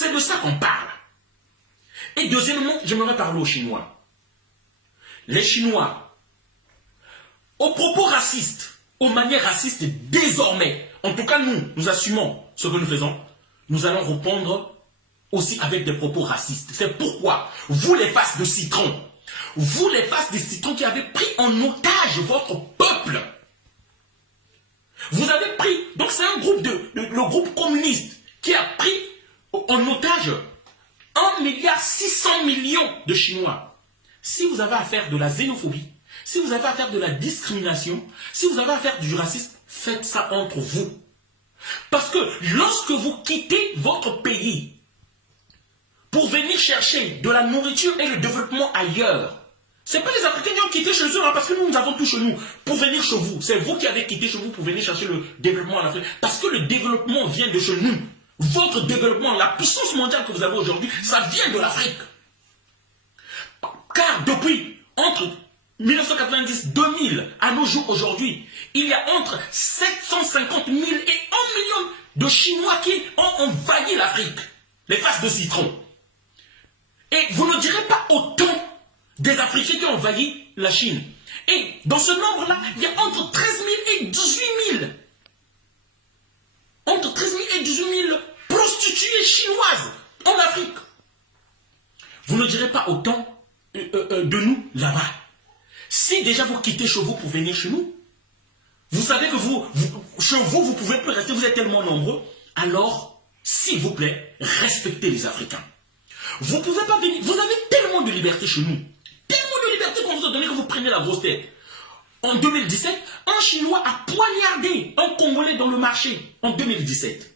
C'est de ça qu'on parle. Et deuxièmement, j'aimerais parler aux Chinois. Les Chinois, aux propos racistes, aux manières racistes, désormais, en tout cas nous assumons ce que nous faisons, nous allons répondre aussi avec des propos racistes. C'est pourquoi, vous les faces de citron, vous les faces de citron qui avez pris en otage votre peuple, vous avez pris, donc c'est un groupe le groupe communiste qui a pris en otage 1,6 milliard de Chinois. Si vous avez affaire de la xénophobie, si vous avez affaire de la discrimination, si vous avez affaire du racisme, faites ça entre vous. Parce que lorsque vous quittez votre pays pour venir chercher de la nourriture et le développement ailleurs, ce n'est pas les Africains qui ont quitté chez eux, hein, parce que nous avons tout chez nous pour venir chez vous. C'est vous qui avez quitté chez vous pour venir chercher le développement en Afrique. Parce que le développement vient de chez nous. Votre développement, la puissance mondiale que vous avez aujourd'hui, ça vient de l'Afrique. Car depuis, entre 1990, 2000, à nos jours aujourd'hui, il y a entre 750 000 et 1 million de Chinois qui ont envahi l'Afrique. Les faces de citron. Et vous ne direz pas autant des Africains qui ont envahi la Chine. Et dans ce nombre-là, il y a entre 13 000 et 18 000. Entre 13 000 et 18 000 prostituées chinoises en Afrique. Vous ne direz pas autant de nous là-bas. Si déjà vous quittez chez vous pour venir chez nous, vous savez que chez vous, vous ne pouvez plus rester, vous êtes tellement nombreux. Alors, s'il vous plaît, respectez les Africains. Vous ne pouvez pas venir, vous avez tellement de liberté chez nous. Tellement de liberté qu'on vous a donné que vous prenez la grosse tête. En 2017, un Chinois a poignardé un Congolais dans le marché. En 2017.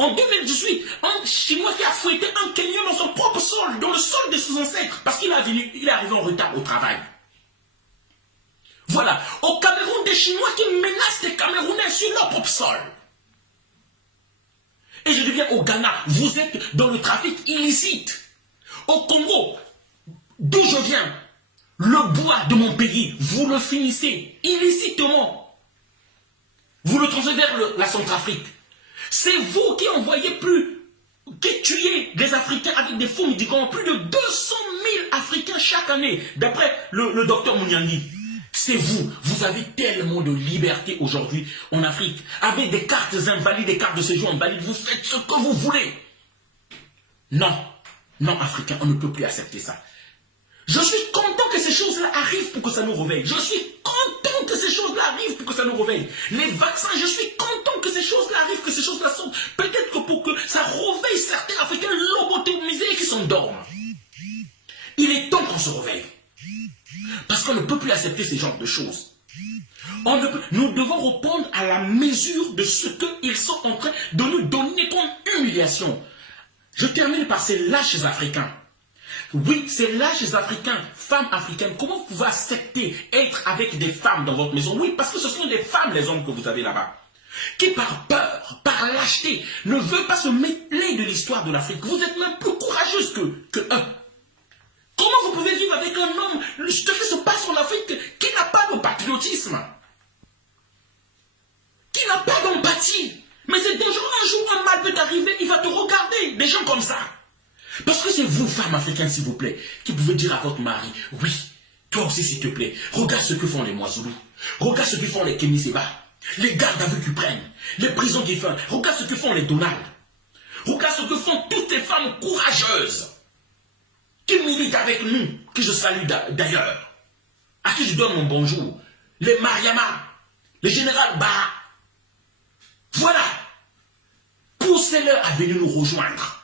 En 2018, un Chinois qui a fouetté un Kenyan dans son propre sol, dans le sol de ses ancêtres, parce qu'il est arrivé en retard au travail. Voilà. Au Cameroun, des Chinois qui menacent les Camerounais sur leur propre sol. Et je dis bien au Ghana, vous êtes dans le trafic illicite. Au Congo, d'où je viens, le bois de mon pays, vous le finissez illicitement. Vous le transférez vers la Centrafrique. C'est vous qui envoyez qui tuez des Africains avec des faux médicaments. Plus de 200 000 Africains chaque année, d'après le docteur Mouniangui. C'est vous. Vous avez tellement de liberté aujourd'hui en Afrique. Avec des cartes invalides, des cartes de séjour invalides, vous faites ce que vous voulez. Non, non, Africains, on ne peut plus accepter ça. Je suis content que ces choses-là arrivent pour que ça nous réveille. Je suis content que ces choses-là arrivent pour que ça nous réveille. Les vaccins, je suis content que ces choses-là arrivent, que ces choses-là sont. Peut-être que pour que ça réveille certains Africains lobotomisés qui s'endorment. Il est temps qu'on se réveille. Parce qu'on ne peut plus accepter ces genres de choses. Nous devons répondre à la mesure de ce qu'ils sont en train de nous donner comme humiliation. Je termine par ces lâches Africains. Oui, ces lâches Africains, femmes africaines, comment vous pouvez accepter être avec des femmes dans votre maison? Oui, parce que ce sont des femmes, les hommes que vous avez là-bas, qui par peur, par lâcheté, ne veulent pas se mêler de l'histoire de l'Afrique. Vous êtes même plus courageuse que eux. Comment vous pouvez vivre avec un homme, ce qui se passe en Afrique, qui n'a pas de patriotisme, qui n'a pas d'empathie? Mais c'est dangereux, un jour un mal peut arriver, il va te regarder, des gens comme ça. Parce que c'est vous, femmes africaines, s'il vous plaît, qui pouvez dire à votre mari, oui, toi aussi, s'il te plaît, regarde ce que font les Moizoulous, regarde ce que font les Kémy Séba, les gardes à vue qu'ils prennent, les prisons qu'ils font, regarde ce que font les Donald, regarde ce que font toutes ces femmes courageuses, qui militent avec nous, que je salue d'ailleurs, à qui je donne mon bonjour, les Mariama, les générales Bara. Voilà, poussez-leur à venir nous rejoindre.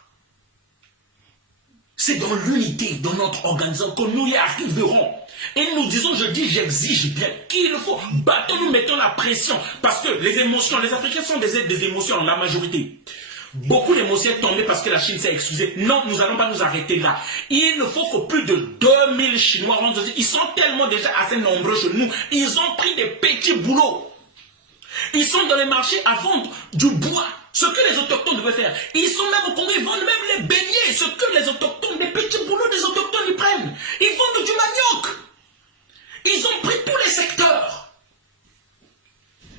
C'est dans l'unité, dans notre organisation, que nous y arriverons. Et nous disons, je dis, j'exige bien qu'il faut. Battons-nous, mettons la pression. Parce que les émotions, les Africains sont des émotions, la majorité. Beaucoup d'émotions sont tombées parce que la Chine s'est excusée. Non, nous n'allons pas nous arrêter là. Il faut que plus de 2000 Chinois rentrent. Ils sont tellement déjà assez nombreux chez nous. Ils ont pris des petits boulots. Ils sont dans les marchés à vendre du bois. Ce que les autochtones devaient faire. Ils sont même au Congo, ils vendent même les beignets. Ce que les autochtones, les petits boulots des autochtones, ils prennent. Ils vendent du manioc. Ils ont pris tous les secteurs.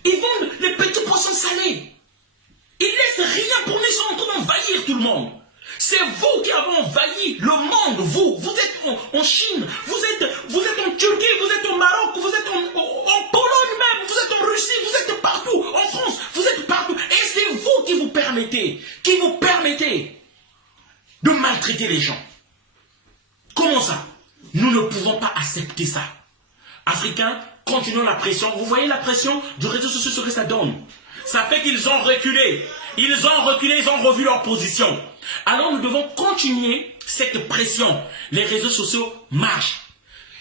Ils vendent les petits poissons salés. Ils laissent rien pour nous, ils sont en train d'envahir tout le monde. permettez de maltraiter les gens? Comment ça? Nous ne pouvons pas accepter ça. Africains, continuons la pression. Vous voyez la pression du réseau social, ce que ça donne. Ça fait qu'ils ont reculé. Ils ont revu leur position. Alors nous devons continuer cette pression. Les réseaux sociaux marchent.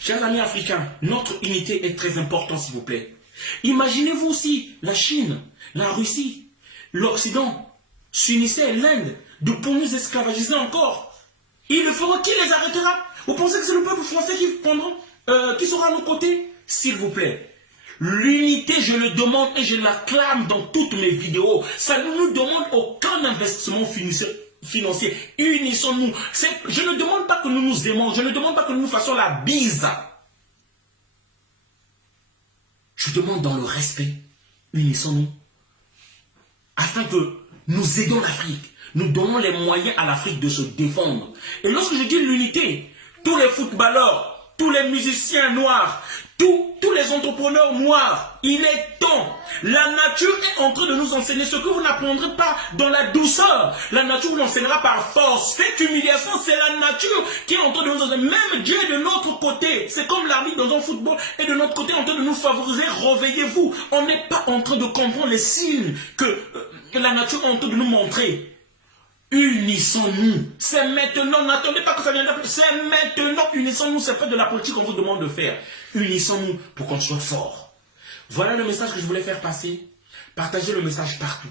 Chers amis africains, notre unité est très importante, s'il vous plaît. Imaginez-vous aussi la Chine, la Russie, l'Occident s'unissaient, l'Inde, pour nous esclavagiser encore. Il faut qui les arrêtera? Vous pensez que c'est le peuple français qui sera à nos côtés? S'il vous plaît. L'unité, je le demande et je la clame dans toutes mes vidéos. Ça ne nous demande aucun investissement financier. Unissons-nous. Je ne demande pas que nous nous aimons. Je ne demande pas que nous nous fassions la bise. Je demande dans le respect. Unissons-nous. Afin que nous aidons l'Afrique. Nous donnons les moyens à l'Afrique de se défendre. Et lorsque je dis l'unité, tous les footballeurs, tous les musiciens noirs, tous les entrepreneurs noirs, il est temps. La nature est en train de nous enseigner ce que vous n'apprendrez pas dans la douceur. La nature vous l'enseignera par force. Cette humiliation, c'est la nature qui est en train de nous enseigner. Même Dieu est de notre côté. C'est comme l'arbitre dans un football est de notre côté en train de nous favoriser. Réveillez-vous. On n'est pas en train de comprendre les signes que la nature est en train de nous montrer. Unissons-nous. C'est maintenant. N'attendez pas que ça vienne après. C'est maintenant. Unissons-nous. C'est pas de la politique qu'on vous demande de faire. Unissons-nous pour qu'on soit fort. Voilà le message que je voulais faire passer. Partagez le message partout.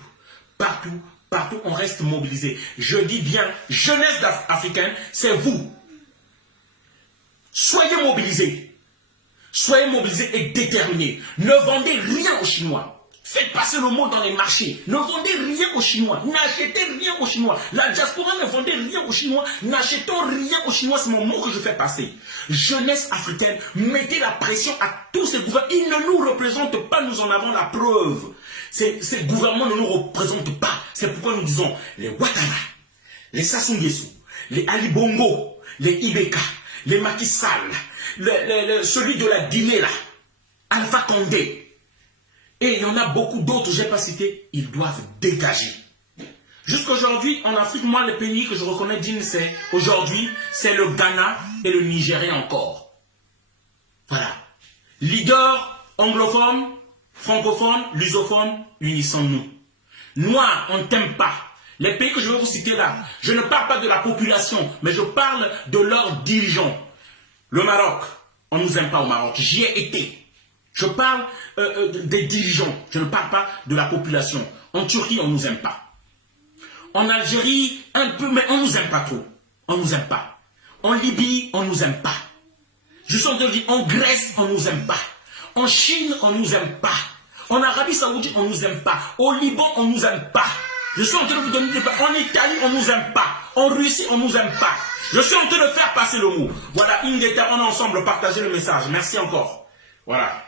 Partout, partout, on reste mobilisé. Je dis bien, jeunesse africaine, c'est vous. Soyez mobilisés. Soyez mobilisés et déterminés. Ne vendez rien aux Chinois. Faites passer le mot dans les marchés. Ne vendez rien aux Chinois. N'achetez rien aux Chinois. La diaspora ne vendez rien aux Chinois. N'achetons rien aux Chinois. C'est mon mot que je fais passer. Jeunesse africaine, mettez la pression à tous ces gouvernements. Ils ne nous représentent pas. Nous en avons la preuve. Ces gouvernements ne nous représentent pas. C'est pourquoi nous disons les Ouattara, les Sassou Nguesso, les Ali Bongo, les Ibeka, les Macky Sall, celui de la Guinée là, Alpha Condé. Et il y en a beaucoup d'autres, je n'ai pas cité, ils doivent dégager. Jusqu'aujourd'hui, en Afrique, moi, les pays que je reconnais dignes, aujourd'hui, c'est le Ghana et le Nigeria encore. Voilà. Leader anglophone, francophone, lusophone, unissons-nous. Noirs, on ne t'aime pas. Les pays que je vais vous citer là, je ne parle pas de la population, mais je parle de leurs dirigeants. Le Maroc, on ne nous aime pas au Maroc, j'y ai été. Je parle des dirigeants, je ne parle pas de la population. En Turquie, on ne nous aime pas. En Algérie, un peu, mais on ne nous aime pas trop. On ne nous aime pas. En Libye, on ne nous aime pas. Je suis en train de dire, en Grèce, on ne nous aime pas. En Chine, on ne nous aime pas. En Arabie Saoudite, on ne nous aime pas. Au Liban, on ne nous aime pas. Je suis en train de vous donner des pas. En Italie, on ne nous aime pas. En Russie, on ne nous aime pas. Je suis en train de faire passer le mot. Voilà, on est ensemble, partagez le message. Merci encore. Voilà.